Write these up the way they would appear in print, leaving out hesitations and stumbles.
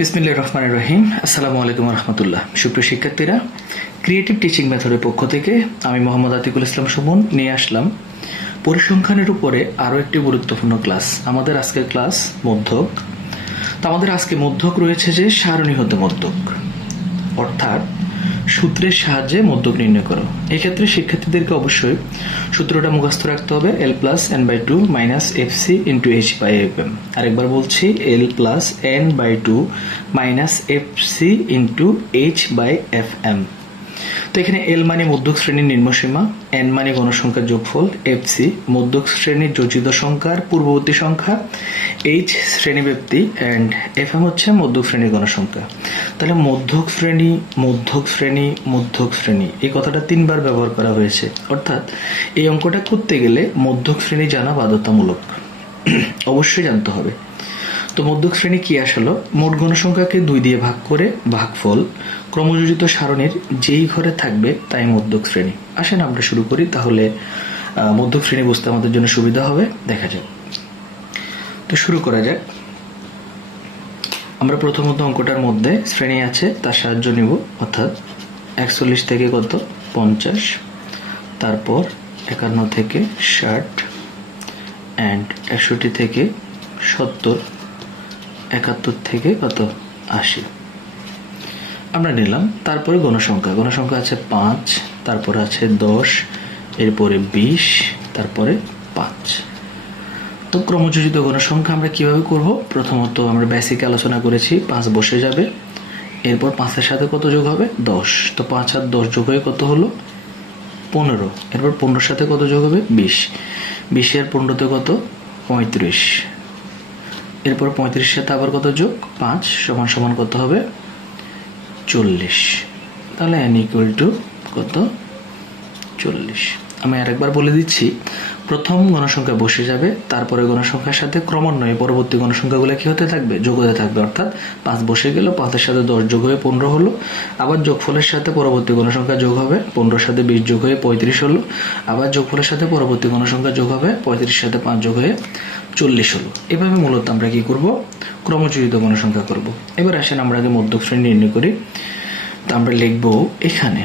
বিসমিল্লাহির রহমানির রহিম। আসসালামু আলাইকুম রহমতুল্লাহ। সুপ্রিয় শিক্ষার্থীরা, ক্রিয়েটিভ টিচিং মেথডের পক্ষ থেকে আমি মোহাম্মদ আতিকুল ইসলাম সুমন নিয়ে আসলাম পরিসংখ্যানের উপরে আরও একটি গুরুত্বপূর্ণ ক্লাস। আমাদের আজকের ক্লাস মধ্যক। তো আমাদের আজকে মধ্যক রয়েছে যে সারণী হতে মধ্যক, অর্থাৎ সূত্রের সাহায্যে মধ্যক নির্ণয় করো। এক্ষেত্রে শিক্ষার্থীদেরকে অবশ্যই সূত্রটা মুখস্থ রাখতে হবে, L plus N by two minus F C into H by F M. আরেকবার বলছি, L plus N by two minus F C into H by F M. তো এখানে এল মানে মধ্যক শ্রেণীর নিম্নসীমা, এন মানে গণসংখ্যার যোগফল, এফ সি মধ্যক শ্রেণীর যোজিত সংখ্যার পূর্ববর্তী সংখ্যা, এইচ শ্রেণীব্যাপ্তি অ্যান্ড এফ এম হচ্ছে মধ্যক শ্রেণীর গণসংখ্যা। তাহলে মধ্যক শ্রেণী, মধ্যক শ্রেণী, মধ্যক শ্রেণী এই কথাটা তিনবার ব্যবহার করা হয়েছে। অর্থাৎ এই অঙ্কটা করতে গেলে মধ্যক শ্রেণী জানা বাধ্যতামূলক, অবশ্যই জানতে হবে। তো মধ্যক শ্রেণী কি আসলে? মোট গণসংখ্যাকে 2 দিয়ে ভাগ করে ভাগফল ক্রমযোজিত সারণীর যেই ঘরে থাকবে তাই মধ্যক শ্রেণী। আসেন আমরা শুরু করি, তাহলে মধ্যক শ্রেণী বুঝতে আমাদের জন্য সুবিধা হবে। দেখা যাক, তো শুরু করা যাক। আমরা প্রথমত অঙ্কটার মধ্যে শ্রেণী আছে তার সাহায্য নিব, অর্থাৎ 41 থেকে কত 50, তারপর 51 থেকে 60 অ্যান্ড 61 থেকে 70, 71 থেকে কত 80 আমরা নিলাম। তারপরে গণসংখ্যা, গণসংখ্যা আছে 5, তারপরে আছে 10, এরপরে 20, তারপরে 5। তো ক্রমযোজিত গণসংখ্যা আমরা কিভাবে করব? প্রথমত আমরা বেসিক আলোচনা করেছি, 5 বসে যাবে, এরপর 5-এর সাথে কত যোগ হবে? 10। তো 5 আর 10 যোগ হয়ে কত হলো? 15। এরপর 15-এর সাথে কত যোগ হবে? 20। 20 আর 15-তে কত? 35। এরপর 35-এর সাথে আবার কত যোগ? 5 সমান সমান কত হবে? 40। তাহলে n ইকুয়াল টু কত? 40। আমি আরেকবার বলে দিচ্ছি, প্রথম গণসংখ্যা বসে যাবে, তারপরে গণসংখ্যার সাথে ক্রমান্বয়ে পরবর্তী গণসংখ্যাগুলো কি হতে থাকবে? যোগ হতে থাকবে। অর্থাৎ 5 বসে গেল, 5-এর সাথে 10 যোগ হয়ে 15 হলো, আবার যোগফলের সাথে পরবর্তী গণসংখ্যা যোগ হবে, 15-এর সাথে 20 যোগ হয়ে 35 হলো, আবার যোগফলের সাথে পরবর্তী গণসংখ্যা যোগ হবে, 35-এর সাথে 5 যোগ হয়ে 40 হলো। এভাবে মূলত আমরা কি করব? ক্রমযোজিত গণসংখ্যা করব। এবার আসেন আমরা আগে মধ্যক শ্রেণী নির্ণয় করি। তো আমরা লিখব এখানে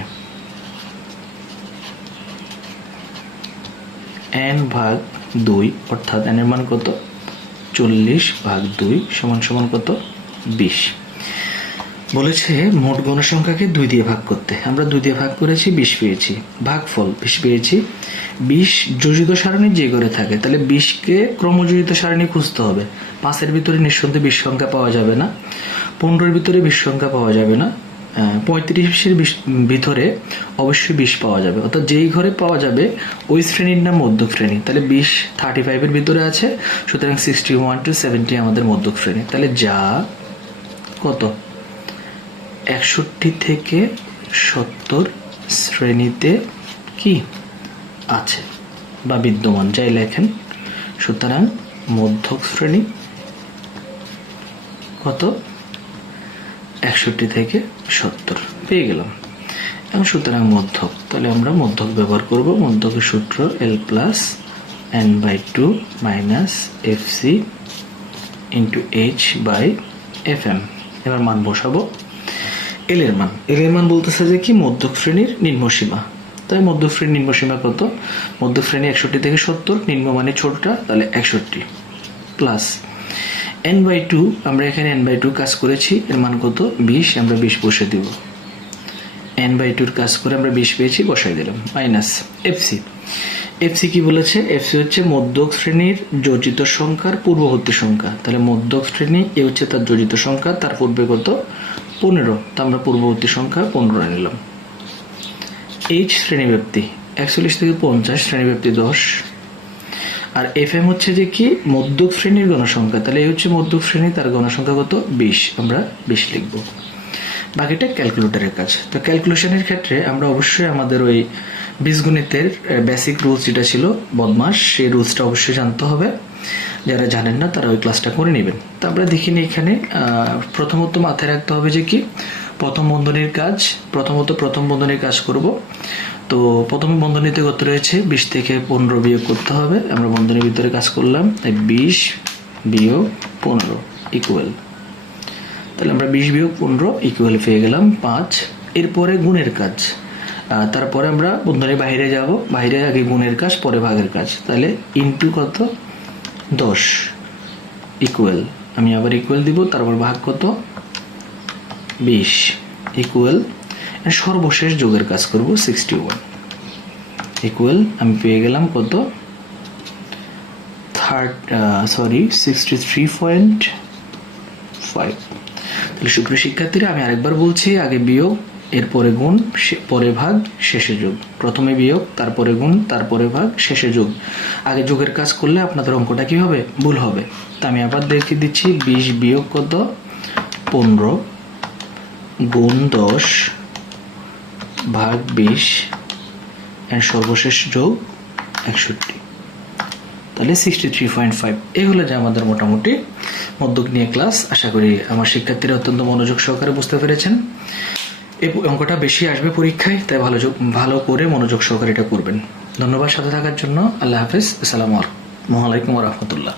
n ভাগ 2, অর্থাৎ n এর মান কত? 40 ভাগ 2 সমান সমান কত? 20। বলেছে মোট গণসংখ্যাকে 2 দিয়ে ভাগ করতে। আমরা 2 দিয়ে ভাগ করেছি, 20 পেয়েছি। ভাগফল 20 পেয়েছি। 20 যোজিত সারণী যে ঘরে থাকে, তাহলে 20কে ক্রমযোজিত সারণী খুঁজতে হবে। 5-এর ভিতরে নিঃসন্দেহে 20 সংখ্যা পাওয়া যাবে না, 15-এর ভিতরে 20 সংখ্যা পাওয়া যাবে না, 35-এর ভিতরে অবশ্যই 20 পাওয়া যাবে। অর্থাৎ যেই ঘরে পাওয়া যাবে ওই শ্রেণীর নাম মধ্যক শ্রেণী। তাহলে 20 35-এর ভিতরে আছে, সুতরাং 61 to 70 আমাদের মধ্যক শ্রেণী। তাহলে যা কত? 61 থেকে 70 শ্রেণীতে কি আছে বা বিদ্যমান, যাই লেখেন। সুতরাং মধ্যক শ্রেণী কত? 61 থেকে 70 পেয়ে গেলাম। এখন সুতরাং মধ্যক, তাহলে আমরা মধ্যক ব্যবহার করব। মধ্যকের সূত্র L plus N by two minus F C into H by F M. এবার মান বসাবো। এল এর মান বলতেছে যে কি? মধ্যক শ্রেণীর নিম্নসীমা। তাই মধ্যক শ্রেণীর নিম্নসীমা কত? মধ্যক শ্রেণী 61 থেকে 70, নিম্ন মানে ছোটটা, তাহলে 61 প্লাস n বাই টু। আমরা এখানে n বাই টু কাজ করেছি, এর মান কত? 20। আমরা 20 বসে দিব। n বাই টুর কাজ করে আমরা 20 পেয়েছি, বসাই দিলাম। Minus FC. এফসি কি বলেছে? এফসি হচ্ছে মধ্যক শ্রেণীর যোজিত সংখ্যার পূর্ববর্তী সংখ্যা। তাহলে মধ্যক শ্রেণী এ হচ্ছে তার যোজিত সংখ্যা, তার পূর্বে কত? 15। তো আমরা পূর্ববর্তী সংখ্যা 15 নিলাম। এইচ শ্রেণীব্যাপ্তি 41 থেকে 50, শ্রেণীব্যাপ্তি 10। আর এফ এম হচ্ছে যে কি? মধ্যক শ্রেণীর গণসংখ্যা। তাহলে এই হচ্ছে মধ্যক শ্রেণী, তার গণসংখ্যা কত? 20। আমরা 20 লিখব। বাকিটা ক্যালকুলেটরের কাজ। তো ক্যালকুলেশনের ক্ষেত্রে আমরা অবশ্যই আমাদের ওই বীজগণিতের বেসিক রুলস যেটা ছিল বদমাস, সেই রুলসটা অবশ্যই জানতে হবে। যারা জানেন না তারা ওই ক্লাসটা করে নেবেন। তো আমরা দেখিনি এখানে প্রথমত মাথায় রাখতে হবে যে কি? প্রথম বন্ধনীর কাজ করব। তো প্রথম বন্ধনীতে কত রয়েছে? 20 থেকে 15 বিয়োগ করতে হবে। আমরা বন্ধনীর ভিতরে কাজ করলাম, তাই 20 বিয়োগ 15 ইকুয়াল তাহলে আমরা 20 বিয়োগ 15 ইকুয়াল পেয়ে গেলাম 5। এরপরে গুণের কাজ, তারপরে আমরা বন্ধনীর বাইরে যাব, বাইরে আগে গুণের কাজ পরে ভাগের কাজ। তাহলে ইন্টু কত 10 ইকুয়াল, আমি আবার ইকুয়াল দিব, তারপর ভাগ কত 20 ইকুয়াল, সর্বশেষ যোগের কাজ করব 61 ইকুয়াল, আমি পেয়ে গেলাম কত 63.5। তাহলে সুপ্রিয় শিক্ষার্থীরা আমি আরেকবার বলছি, আগে বিয়োগ, এরপরে গুণ, পরে ভাগ, শেষে যোগ। প্রথমে বিয়োগ, তারপরে গুণ, তারপরে ভাগ, শেষে যোগ। আগে যোগের কাজ করলে আপনাদের অঙ্কটা কি হবে, ভুল হবে। তা আমি আবার দেখিয়ে দিচ্ছি, 20 বিয়োগ কত 15 গুণ 10 ভাগ 20 এন্ড সর্বশেষ যোগ 61। তাহলে 63.5। এই হলো যে আমাদের মোটামুটি মধ্যক নিয়ে ক্লাস। আশা করি আমার শিক্ষার্থীরা অত্যন্ত মনোযোগ সহকারে বুঝতে পেরেছেন। এই অঙ্কটা বেশি আসবে পরীক্ষায়, তাই ভালো করে মনোযোগ সহকারে এটা করবেন। ধন্যবাদ সাথে থাকার জন্য। আল্লাহ হাফেজ। আসসালামু আলাইকুম ওয়া রাহমাতুল্লাহ।